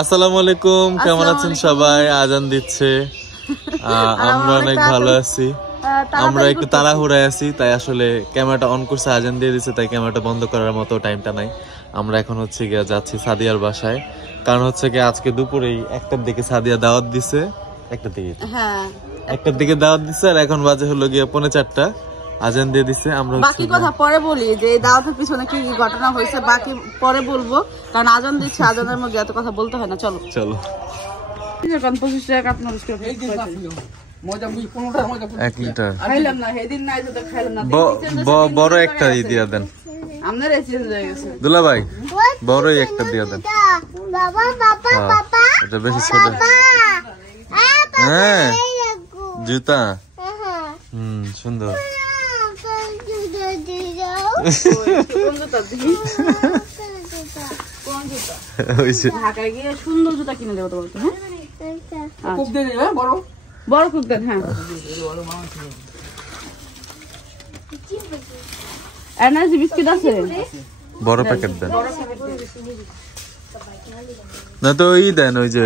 আসসালামু আলাইকুম, কেমন আছেন সবাই? আজান দিচ্ছে, আমরা অনেক ভালো আছি। আমরা একটু তাড়াহুড়ায় আছি, তাই আসলে ক্যামেরাটা অন করছে, আজান দিয়ে দিচ্ছে, তাই ক্যামেরাটা বন্ধ করার মতো টাইমটা নাই। আমরা এখন হচ্ছে গিয়ে যাচ্ছি সাদিয়ার বাসায়, কারণ হচ্ছে গিয়ে আজকে দুপুরেই 1টার দিকে সাদিয়া দাওয়াত দিছে। 1টার দিকে, হ্যাঁ 1টার দিকে দাওয়াত দিছে, আর এখন বাজে হলো গিয়ে 3:45। আজান দিয়ে দিছে। আমরা বাকি কথা পরে বলি, যে দাওয়াতের পিছনে কি ঘটনা হয়েছে বাকি পরে বলবো, কারণ আজান দিচ্ছে, আজানের মধ্যে এত কথা বলতে হয় না। চলো চলো। 25 টাকা কাপ নষ্ট করে এক লিটার খাইলাম না, সেদিন নাই তো খাইলাম না। বড় একটা দিয়ে দেন। আপনার চেঞ্জ হয়ে গেছে দুলা ভাই, বড়ই একটা দিয়ে দেন। বাবা বাবা বাবা, এটা বেশি ছোট। হ্যাঁ জুতা, সুন্দর। ঢাকায় গিয়ে সুন্দর জুতা কিনে দেবো তোমাকে। হ্যাঁ বড় খুব দেন। হ্যাঁ এনার্জি বিস্কিট আছে, বড় প্যাকেট দেন না তো। ওই দেন, ওই যে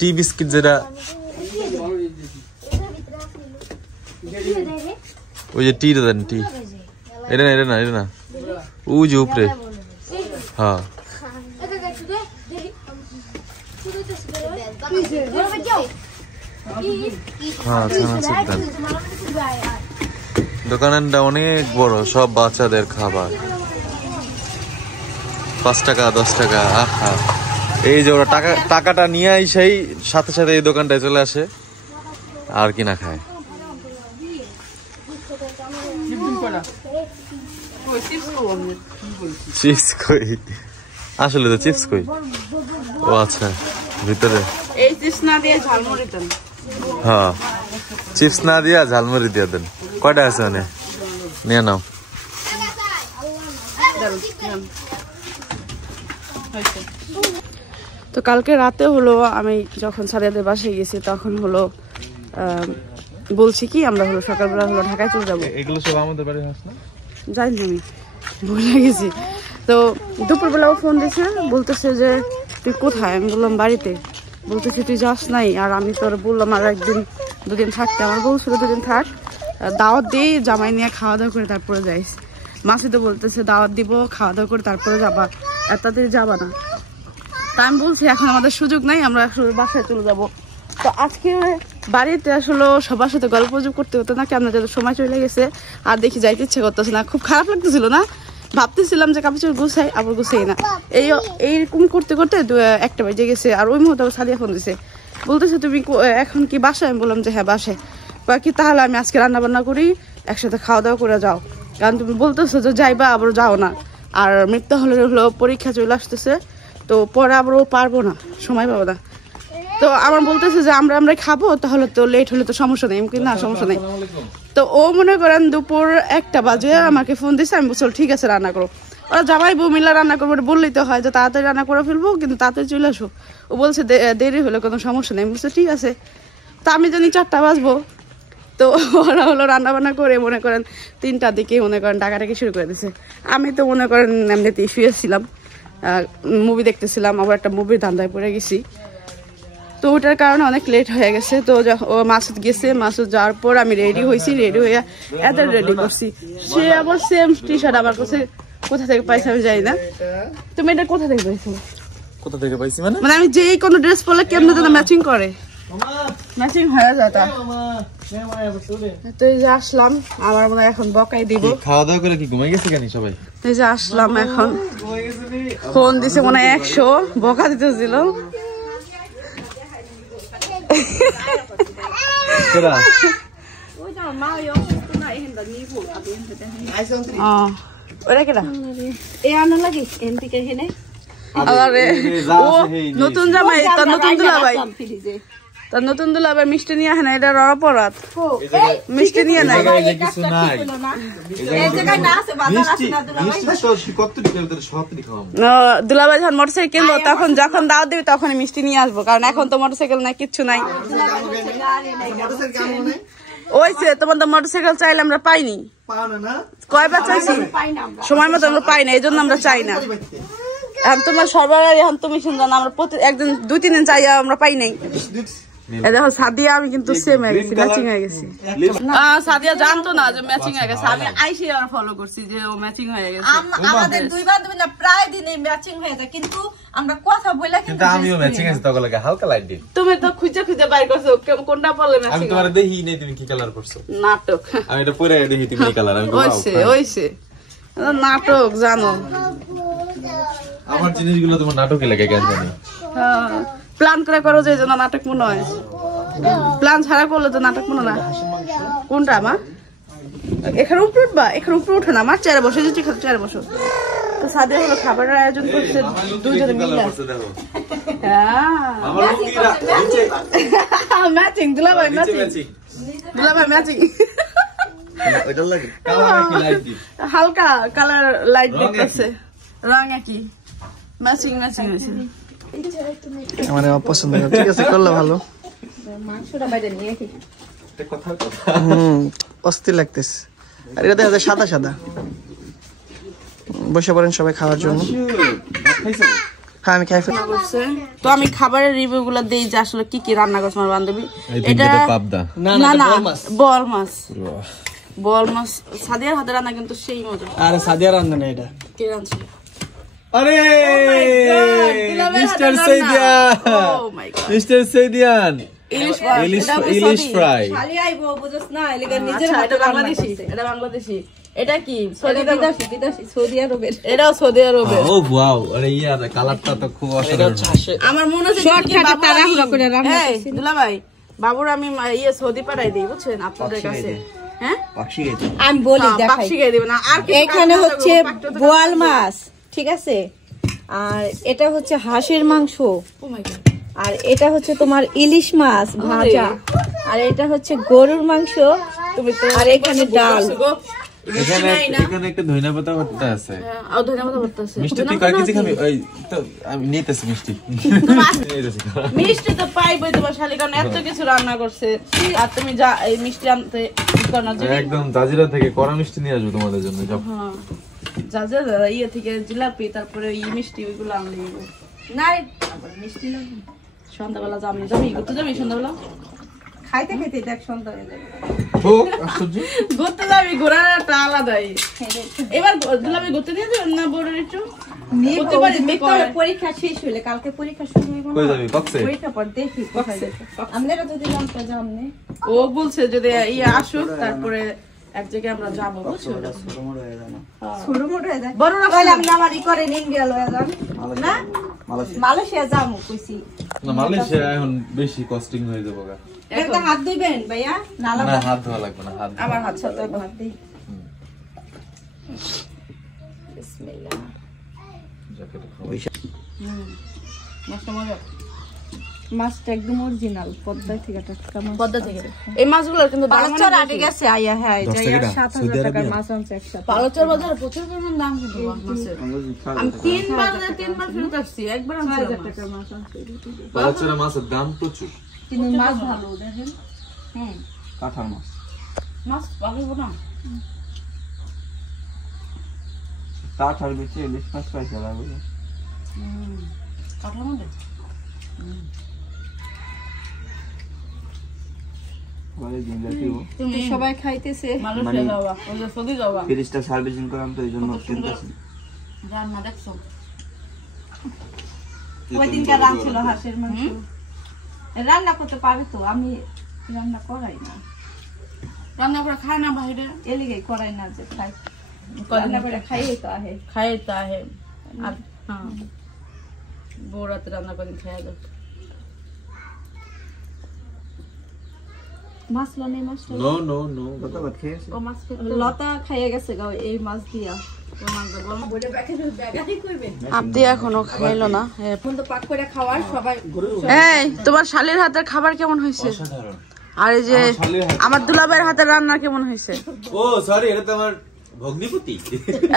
টি বিস্কিট, যেটা ওই যে টি দেন। টি এটা না, এটা না, এটা না, ওই যে উপরে। হ্যাঁ দোকানটা অনেক বড়, সব বাচ্চাদের খাবার। 5 টাকা 10 টাকা। আহা, এই যে ওরা টাকাটা নিয়ে সেই সাথে সাথে এই দোকানটায় চলে আসে আর কিনা খায়। চিপস কই? আসলে তো চিপস কই? ও আচ্ছা, ভিতরে এই চিপস না দিয়ে ঝালমুড়ি দেন। হ্যাঁ চিপস না দিয়া ঝালমুড়ি দিয়ে দেন। কয়টা আছে মানে? নিয়ে নাও। তো কালকে রাতে হলো, আমি যখন সাদিয়াদের বাসায় গেছি তখন হলো বলছি কি আমরা হলো সকালবেলা হলো ঢাকায় চলে যাবো। এগুলো সব আমাদের বাড়ির হাঁস না? জানি না, আমি ভুলে গেছি। তো দুপুরবেলা ফোন দিয়েছে, বলতেছে যে তুই কোথায়? আমি বললাম বাড়িতে। বলতেছে তুই যাস নাই? আর আমি তোর বললাম আর 1-2 দিন থাকতে। আমার বলছিল 2 দিন থাক, দাওয়াত দিই, জামাই নিয়ে খাওয়া দাওয়া করে তারপরে যাইস। মাসি তো বলতেছে দাওয়াত দিব, খাওয়া দাওয়া করে তারপরে যাবা, এত তাড়াতাড়ি যাবা না। তা আমি বলছি এখন আমাদের সুযোগ নাই, আমরা আসলে বাসায় চলে যাব। তো আজকে বাড়িতে আসলে সবার সাথে গল্প করতে হতো না, কেমন যাদের সময় চলে গেছে, আর দেখি যাইতে ইচ্ছে করতেছে না। খুব খারাপ লাগতেছিল না, ভাবতেছিলাম যে কাপড় গুছাই, আবার গুছাই না। এইরকম করতে করতে 1টা বেজে গেছে। আর ওই মুহূর্তে সাদিয়া ফোন দিছে, বলতেছে তুমি এখন কি বাসায়? আমি বললাম যে হ্যাঁ বাসায়। বাকি তাহলে আমি আজকে রান্না বান্না করি, একসাথে খাওয়া দাওয়া করে যাও, কারণ তুমি বলতেছো যে যাইবা আবার যাও না। আর মৃত্যু হলো পরীক্ষা চলে আসতেছে, তো পরে আবার ও পারবো না, সময় পাবো না। তো আমার বলতেছে যে আমরা খাবো, তাহলে তো লেট হলে তো সমস্যা নেই। না সমস্যা নেই। তো ও মনে করেন দুপুর 1টা বাজে আমাকে ফোন দিচ্ছে। আমি বলছি ঠিক আছে রান্না করো। ওরা জামাই বউ মিলা রান্না করবো, বললেই তো হয় যে তাড়াতাড়ি রান্না করে ফেলবো, কিন্তু তাড়াতাড়ি চলে আসো। ও বলছে দেরি হলে কোনো সমস্যা নেই। বলছে ঠিক আছে। তো আমি জানি 4টা বাজবো। তো ওরা হলো রান্না বান্না করে মনে করেন 3টার দিকে মনে করেন ডাকাটাকি শুরু করে দিছে। আমি তো মনে করেন এমনিতেই শুয়েছিলাম, মুভি দেখতেছিলাম, আবার একটা মুভির ধান্দায় পড়ে গেছি। তো ওটার কারণে অনেক লেট হয়ে গেছে। তো ও মাসুদ গেছে, মাসুদ যাওয়ার পর আমি রেডি হয়েছি, রেডি হয়ে এদের রেডি করছি। সে আবার সেম টি শার্ট আমার কাছে কোথা থেকে পাইছে আমি জানি না। তুমি এটা কোথা থেকে পাইছো? কোথা থেকে পাইছি মানে আমি যেই কোনো ড্রেস পরলে কেমন যেন ম্যাচিং করে, ম্যাচিং হয়ে যায় তা। তো এই যে আসলাম, আমার মনে হয় এখন বকাই দিব। খাওয়া দাওয়া করে কি ঘুমাই গেছে কেন সবাই? এই যে আসলাম, এখন ফোন দিছে মনে হয় 100, বকা দিতেছিল। নতুন জামাই, তার নতুন দুলাভাই, তার নতুন দুলাভাই মিষ্টি নিয়ে আহে না, এটা অপরাধ। মিষ্টি নিয়ে নাই, দুলাভাই যখন মোটরসাইকেল কিনবো তখন যখন দাওয়াত দিবি তখন মিষ্টি নিয়ে আসবো, কারণ এখন তো মোটরসাইকেল নাই, কিচ্ছু নাই। ওইছে তোমার তো মোটরসাইকেল চাইলে আমরা পাইনি, কয়বার চাইছি, সময় মতো আমরা পাই না, এই জন্য আমরা চাই না। আর তোমার সবার এখন তুমি শুনলাম আমরা প্রতি একদিন 2-3 দিন যাই আমরা পাই নাই। দেখো সাদিয়া আমি কিন্তু সেম হয়ে গেছি, ম্যাচিং হয়ে গেছি। সাদিয়া জানতো না যে ম্যাচিং হয়ে গেছে, আমি আইসি আর ফলো করছি যে ও ম্যাচিং হয়ে গেছে। আমাদের দুই বান্ধবী না প্রায় দিনই ম্যাচিং হয়ে যায়, কিন্তু আমরা কথা বলে কিন্তু আমিও ম্যাচিং আছে তখন লাগে হালকা লাইট দিন। তুমি তো খুঁজে খুঁজে বাইর করছো কোনটা বললে ম্যাচিং। আমি তোমার দেখি নাই তুমি কি কালার করছো। নাটক। আমি এটা পরে দেখি তুমি এই কালার। আমি ওইছে নাটক জানো। আমার জিনিসগুলো তোমার নাটকই লাগে কেন জানি। প্ল্যান করে করো যে জন্য নাটক মনে হয়, প্ল্যান ছাড়া করলে তো নাটক মনে না। কোনটা আমার এখানে উপরে উঠবা, এখানে উপরে উঠে না, আমার চেয়ারে বসে যেতে চেয়ারে বসো। তো সাদিয়া হলো খাবারের আয়োজন করছে দুইজনে মিলে। ম্যাচিং দুলাভাই, ম্যাচিং দুলাভাই, ম্যাচিং হালকা কালার লাইট দেখতেছে, রং একই, ম্যাচিং ম্যাচিং হয়েছে। আমার পছন্দ, ঠিক আছে করলে ভালো। অস্থির লাগতেছে। আর এটা দেখা যায় সাদা সাদা। বসে পড়েন সবাই খাওয়ার জন্য। হ্যাঁ আমি খাই ফেলি। তো আমি খাবারের রিভিউ গুলো দেই যে আসলে কি কি রান্না করছে আমার বান্ধবী। এটা পাবদা না না বল মাছ, বল মাছ। সাদিয়ার হাতে রান্না কিন্তু সেই মজা। আরে সাদিয়া রান্না না, এটা কে রাঁধছে? আরে মিস্টার সেইদিয়ান, ও মাই গড, মিস্টার সেইদিয়ান ইলিশ ফ্রাই। খালি আইবো বুঝছ না, এলাকা নিজের আচ্ছা, হাতে এটা বাংলাদেশি, এটা বাংলাদেশি। এটা কি বিদেশি সৌদি আরবের। এটাও সৌদি আরবের। ও ওয়াও, আরে ইয়ার কালারটা তো খুব অসাধারণ। আমার মনে হচ্ছে শর্টকাটে তাড়াহুড়া করে রান্না করছি। দুলাভাই বাবুর আমি সৌদি পাঠাই দিই বুঝছেন আপনাদের কাছে। হ্যাঁ আমি বলি দেখাই, বাক্সি গায়ে দিবেন না। আর এখানে হচ্ছে বোয়াল মাছ, ঠিক আছে, আর এটা হচ্ছে হাঁসের মাংস, ও মাই গড, আর এটা হচ্ছে তোমার ইলিশ মাছ ভাজা, আর এটা হচ্ছে গরুর মাংস, তুমি তো আর এখানে ডাল। এখানে একটা ধনিয়া পাতা ভর্তা আছে। আর ধন্যবাদ করতেছে। মিষ্টি তুই কয় কেজি খাবি? ওই তো আমি নিতেছি মিষ্টি। মিষ্টি তো পাইবই তোমার শালি, কারণ এত কিছু রান্না করছে। আর তুমি যা এই মিষ্টি আনতে করনা যে একদম জাজিরা থেকে কড়া মিষ্টি নিয়ে আসবো তোমাদের জন্য। হ্যাঁ যা যা ইয়ে থেকে জিলাপি, তারপরে এই মিষ্টি ওইগুলো আনলে না মিষ্টি না, সন্ধ্যাবেলা যাবি ঘুরতে যাবি সন্ধ্যাবেলা খাইতে খাইতে দেখ সন্ধ্যা হয়ে যাবে। ও আশ্চর্য, ঘুরতে যাবি, ঘোরার একটা আলাদাই। এবার দুলাভাই ঘুরতে নিয়ে যাবেন না বড় একটু? পরীক্ষা শেষ হইলে, কালকে পরীক্ষা শুরু হইব কই না, যাবি? কক্সে? পরীক্ষা পর দেখি কোথায় যাবে। আপনারা যদি জানতে যাও আমনে, ও বলছে যদি ইয়ে আসুক তারপরে এক জায়গায় আমরা যাবো বুঝছো। ছোট মোটো হয়ে যায় বড় না তাহলে আপনি আমার ই করেন ইন্ডিয়া লয়ে যান না, মালয়েশিয়া যাবো কইছি না, মালয়েশিয়া এখন বেশি কস্টিং হয়ে যাবে গা। একটা হাত দিবেন ভাইয়া, না হাত ধোয়া লাগবে না, হাত আমার হাত সাথে হাত দিই। বিসমিল্লাহ। মাছটা মজা, মাছটা একদম অরিজিনাল পদ্মা থেকে টাটকা মাছ, পদ্মা থেকে। এই মাছগুলোর কিন্তু দাম পালচর আটে গেছে আইয়া, হ্যাঁ এটা 7,000 টাকার মাছ আনছে একসাথে। পালচর বাজারে প্রচুর পরিমাণ দাম কিন্তু মাছের। আমি তিনবার ফেরত আসছি, একবার 6,000 টাকার মাছ আনছে, পালাচেরা মাছের দাম প্রচুর। কিন্তু মাছ ভালো দেখেন। কাঁঠাল মাছ, মাছ পাবো না। কাঁঠাল বেচে ইলিশ মাছ পাইছে লাগবে। কাটলা মধ্যে তুমি সবাই খাইতেছে, মালয়েশিয়া যাওয়া, ওই যে সৌদি যাওয়া। ফ্রিজটা সার্ভিসিং করাম তো এইজন্য কিনতেছি। রান্না দেখছো? ওই দিনকার রান্না হাঁসের মাংস রান্না করতে পারে তো, আমি রান্না করাই না, রান্না করে খায় না বাইরে, এলিগে করাই না যে খাই, রান্না করে খাইয়ে তো আহে, খায় তা আহে। আর হ্যাঁ বউ রাতে রান্না করে খাওয়া যাবে। মাছ লনে মাছ নো নো নো, ও মাছ লতা খাইয়ে গেছে গো এই মাছ দিয়া। আপনি এখনো খাইলো না? এখন তো পাক করে খাওয়ার সবাই। এই তোমার শালির হাতের খাবার কেমন হয়েছে? অসাধারণ। আর এই যে আমার দুলাভাইয়ের হাতের রান্না কেমন হয়েছে? ও সরি, এটা তো আমার ভগ্নিপতি।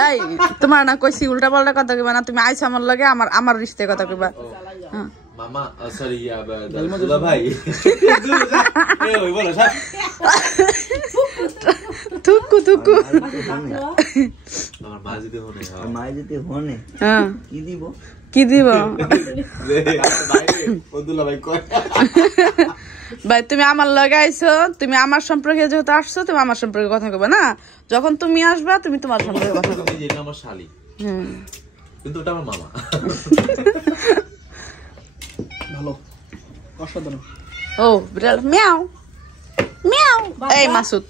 এই তোমার না কইছি উল্টা পাল্টা কথা কইবা না, তুমি আইছ আমার লগে, আমার রিশতে কথা কইবা। হ্যাঁ মামা সরি দুলা ভাই। এই ওই বলো স্যার, থুকু থুকু আমার মা যদি হনে মা যদি হনে হ্যাঁ কি দিব কি দিব ভাই তুমি আমার লগে আইছো, তুমি আমার সম্পর্কে যেহেতু আসছো তুমি আমার সম্পর্কে কথা কবে না, যখন তুমি আসবা তুমি তোমার সম্পর্কে কথা কবে। এটা আমার শালি কিন্তু ওটা আমার মামা। ভালো অসাধারণ। ও বিড়াল মিয়াও মিয়াও। এই মাসুদ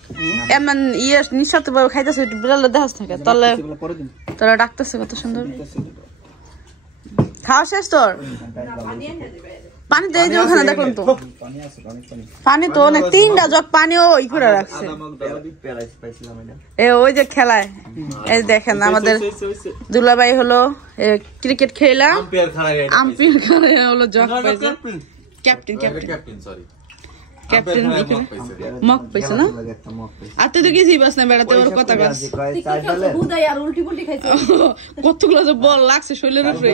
এমন ইয়ে নিঃস্বার্থ ভাবে খাইতেছে, বিড়াল দেখাস থাকে তলে তোরা ডাকতেছে কত সুন্দর। খাওয়া শেষ তোর? পানি তো এই যে ওখানে দেখলাম তো পানি তো অনেক 3টা জগ পানিও ই করে রাখছে। ওই যে খেলায় এই দেখেন আমাদের দুলাভাই হলো ক্রিকেট খেলা আম্পায়ার খেলা হলো জগ পাইছে ক্যাপ্টেন ক্যাপ্টেন মক পাইছে না। আর তুই তো কিছুই বাস না বেড়াতে ওর কথা কাজ কতগুলো যে বল লাগছে শরীরের উপরে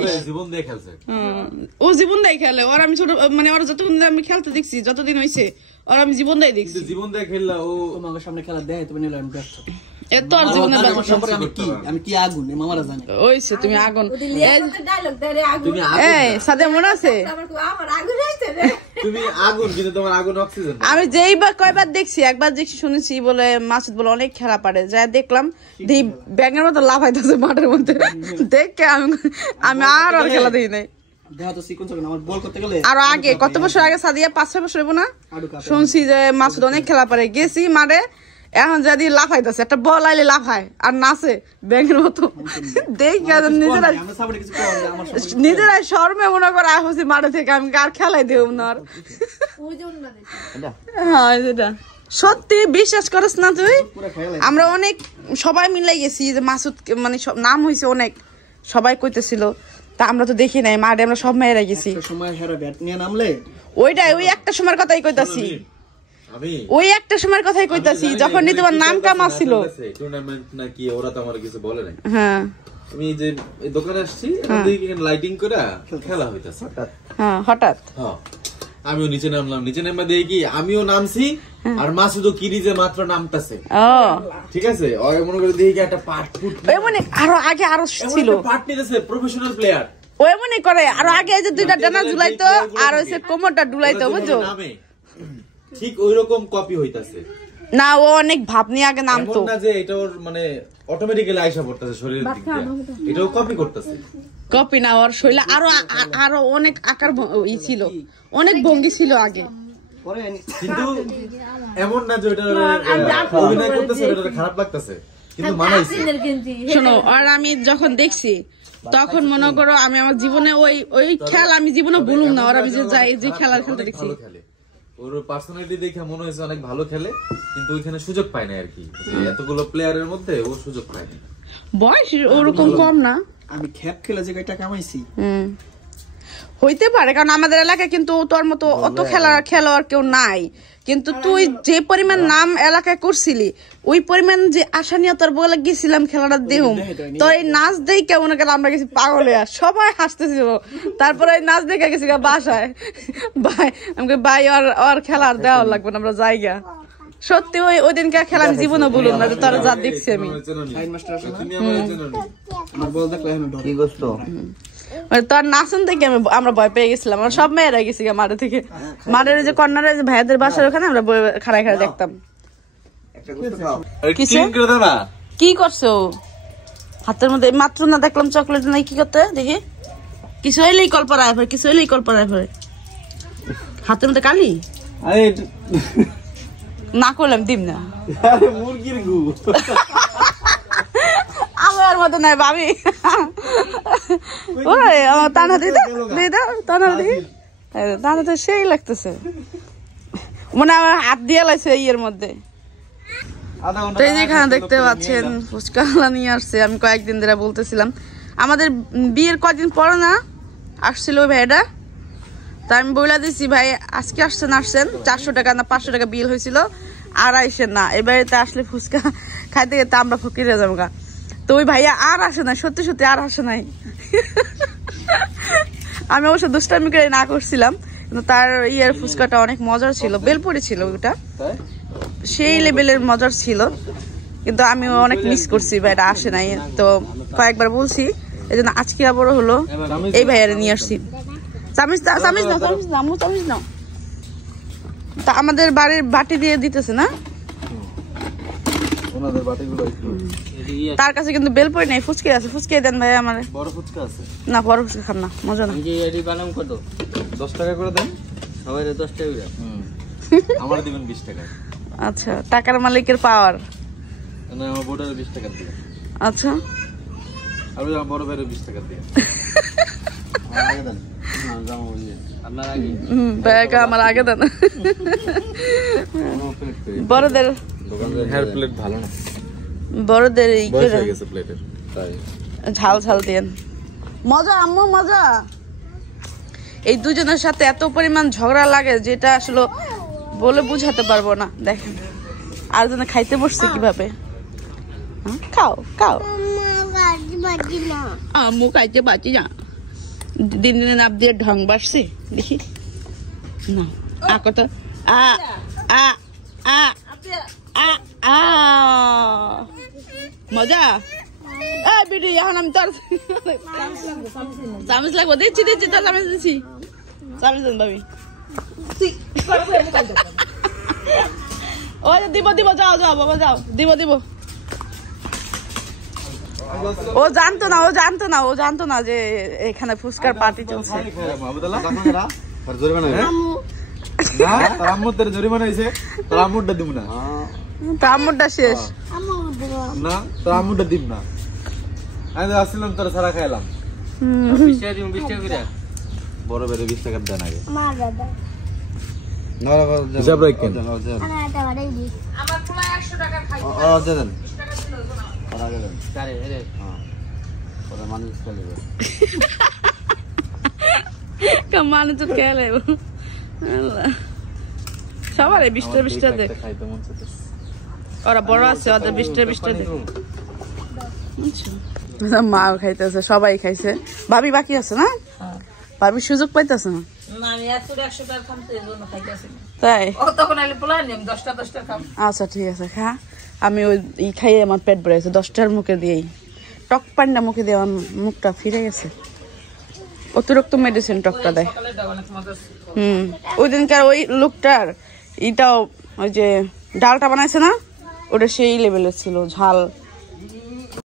ও জীবন দেয় খেলে। ওর আমি ছোট মানে ওরা যতদিন আমি খেলতে দেখছি যতদিন হয়েছে ওর আমি জীবন দেয় দেখছি। জীবন দেয় খেললা ও তোমার সামনে খেলা দেয় তুমি নিলাম এত আর জীবনে আমি কি আগুন মামারা জানে ওইছে তুমি আগুন। এই সাদে মনে আছে তুমি আগুন কিন্তু তোমার আগুন অক্সিজেন। আমি যেইবার কয়বার দেখছি একবার দেখছি শুনেছি বলে মাসুদ বলে অনেক খেলা পারে, যাই দেখলাম দেখি ব্যাঙের মতো লাফাইতেছে মাঠের মধ্যে দেখে আমি আর খেলা দেখি নাই। আর আগে কত বছর আগে সাদিয়া 5-6 বছর হইব না শুনছি যে মাসুদ অনেক খেলা পারে, গেছি মাঠে এখন যদি লাফাইতেছে একটা বল আইলে লাফায় আর নাচে ব্যাঙের মতো দেখে নিজেরাই শর্মে মনে করে আসছি মাঠে থেকে আমি আর খেলাই দেব না। হ্যাঁ যেটা সত্যি বিশ্বাস করিস না তুই, আমরা অনেক সবাই মিলাই গেছি যে মাসুদ মানে নাম হয়েছে অনেক সবাই কইতেছিল, তা আমরা তো দেখি নাই মাঠে আমরা সব মেয়েরা গেছি। ওইটাই ওই একটা সময়ের কথাই কইতাছি ওই একটা সময়ের কথাই কইতাছি যখন তোমার নাম কাম আসছিল টুর্নামেন্ট নাকি ওরা তো আমার কিছু বলে নাই। হ্যাঁ আমি যে এই দোকানে আসছি লাইটিং করে খেলা হইতাছে হ্যাঁ হঠাৎ হ্যাঁ আমিও নিচে নামলাম, নিচে নামা দেখি কি আমিও নামছি আর মাসুদও কিরিজে মাত্র নামতাছে। ঠিক আছে মনে করে দেখি একটা পাট ফুট মানে আরো আগে আরো ছিল পাট নিতেছে প্রফেশনাল প্লেয়ার ওই মনে করে আরো আগে যে দুইটা ডানা ঝুলাইতো আর হইছে কোমরটা ডুলাইতো বুঝছো ঠিক ওইরকম কপি হইতাছে না। ও অনেক ভাব নিয়ে আগে নামতো না যে এটা ওর মানে অটোমেটিক্যালি আইসা পড়তেছে শরীরের দিক দিয়ে, এটাও কপি করতেছে। কপি না ওর শরীরে আরো আরো অনেক আকার ই ছিল অনেক ভঙ্গি ছিল আগে, কিন্তু এমন না যে ওটা অভিনয় করতেছে ওটা খারাপ লাগতেছে কিন্তু মানাইছে। শোনো আর আমি যখন দেখছি তখন মনে করো আমি আমার জীবনে ওই খেলা আমি জীবনে ভুলুম না। আর আমি যে যাই যে খেলা খেলতে দেখছি ওর পার্সোনালিটি দেখে মনে হয়েছে অনেক ভালো খেলে কিন্তু ওইখানে সুযোগ পায় না আর কি, এতগুলো প্লেয়ারের মধ্যে ও সুযোগ পায় না। বয়স ওরকম কম না, আমি খেপ খেলে যে এটা কামাইছি হইতে পারে কারণ আমাদের এলাকায় কিন্তু তোর মতো অত খেলোয়াড় কেউ নাই, কিন্তু তুই যে পরিমাণ নাম এলাকায় করছিলি ওই পরিমাণ যে আশা নিয়ে তোর বলে গেছিলাম খেলাটা দেহুম তো এই নাচ দেই কেমন গেল আমরা গেছি পাগল হয়ে সবাই হাসতেছিল। তারপরে ওই নাচ দেখে গেছি বাসায় ভাই আমাকে ভাই আর খেলার দেওয়া লাগবে না আমরা জায়গা। সত্যি ওই দিনকার খেলা আমি জীবনে বলুন না তোরা যা দেখছি আমি তোর নাচন থেকে আমরা ভয় পেয়ে গেছিলাম, আমরা সব মেয়েরা গেছি মাঠে থেকে মাঠের যে কর্নারে ভাইয়াদের বাসার ওখানে আমরা খাড়াই খাড়াই দেখতাম। কি করছো হাতের মধ্যে মাত্র না দেখলাম চকলেট নাই কি করতে দেখি কিছু হইলেই কল্পনায় ফেরে কিছু হইলেই কল্পনায় ফেরে হাতের মধ্যে কালি না করলাম দিম না মুরগির গু আমার মতো নাই ভাবি ওরে আমার টানা দিদা দিদা টানা দিই টানা তো সেই লাগতেছে মানে আমার হাত দিয়ে লাগছে ইয়ের মধ্যে। তো এই যেখানে দেখতে পাচ্ছেন ফুচকা নিয়ে আসছে, আমি কয়েকদিন ধরে বলতেছিলাম আমাদের বিয়ের কয়েকদিন পরে না আসছিল ওই ভাইটা, তা আমি বইলা দিছি ভাই আজকে আসছেন 400 টাকা না 500 টাকা বিল হয়েছিল আর আইসেন না, এবারে আসলে ফুচকা খাইতে খেতে আমরা ফকিরে যাবো গা। তো ওই ভাইয়া আর আসে নাই, সত্যি সত্যি আর আসে নাই। আমি অবশ্য দুষ্টামি করে না করছিলাম কিন্তু তার ইয়ের ফুচকাটা অনেক মজার ছিল, বেলপুরি ছিল ওটা সেই লেভেলের মজার ছিল। কিন্তু আমিও অনেক মিস করছি ভাইটা আসে নাই, তো কয়েকবার বলছি, এই জন্য আজকে আবারও হলো এই ভাইয়ারে নিয়ে আসছি। চামিচ দাও, চামিচ দাও, চামিচ দাও, চামিচ দাও। তা আমাদের বাড়ির বাটি দিয়ে দিতেছে না, তার কাছে কিন্তু বেল পড়ে নাই, ফুচকে আছে, ফুচকে দেন ভাই আমার। বড় ফুচকা আছে না, বড় ফুচকা খান না, মজা না। 10 টাকা করে দেন সবাই 10 টাকা করে আমার দিবেন 20 টাকা। আচ্ছা, টাকার মালিকের পাওয়ার। না আমার বোর্ডারে 20 টাকা দিয়ে। আচ্ছা, আর আমার বড় ভাইরে 20 টাকা দিয়ে। আগে দেন না জামা বলিয়ে আপনার আগে ব্যাগা আমার আগে দেন। বড়দের দোকানদার হেয়ার প্লেট ভালো না, বড়দের এই বয়স হয়ে গেছে প্লেটের, তাই ঝাল ঝাল দেন। মজা আম্মু মজা। এই দুজনের সাথে এত পরিমাণ ঝগড়া লাগে যেটা আসলে বলে বুঝাতে পারবো না। দেখেন আর জন্য খাইতে বসছে কিভাবে। খাও খাও, আম্মু খাইতে পারছি না, দিন দিনে নাপ দিয়ে ঢং বাড়ছে দেখি না। কত আ আ আ আ আ মজা। বিডি এখন আমি তোর চামিচ লাগবো, দিচ্ছি দিচ্ছি, তোর চামিচ দিচ্ছি, চামিচ দেন ভাবি। ও দিব দিব, যাও যাও বাবা যাও, দিব দিব। ও জানতো না, ও জানতো না, ও জানতো না যে এখানে ফুচকার পার্টি চলছে। তা আম্মুরটা শেষ না, তোর আম্মুটা দিম না, আমি তো আসছিলাম তোর সারা খাইলাম। বড় বেড়ে 20 টাকা দেন আগে। হিসাব রাখেন। আমার পুরো 100 টাকা খাই দেন আগে দেন আরে আরে হ্যাঁ ওরা মানুষ চলে যাবে কামানে তো খেলে সবার 20টা দেখ। ওরা বড় আছে, ওদের 20টা দেখ। মা খাইতেছে, সবাই খাইছে, ভাবি বাকি আছে না, ভাবি সুযোগ পাইতেছে না। তাই আচ্ছা ঠিক আছে, খা। আমি ওই খাইয়ে আমার পেট ভরেছে, 10টার মুখে দিয়েই টক পান্ডা মুখে দিয়ে আমার মুখটা ফিরে গেছে। অতিরিক্ত মেডিসিন টকটা দেয়। ওই দিনকার ওই লোকটার এটাও ওই যে ডালটা বানাইছে না, ওটা সেই লেভেলের ছিল, ঝাল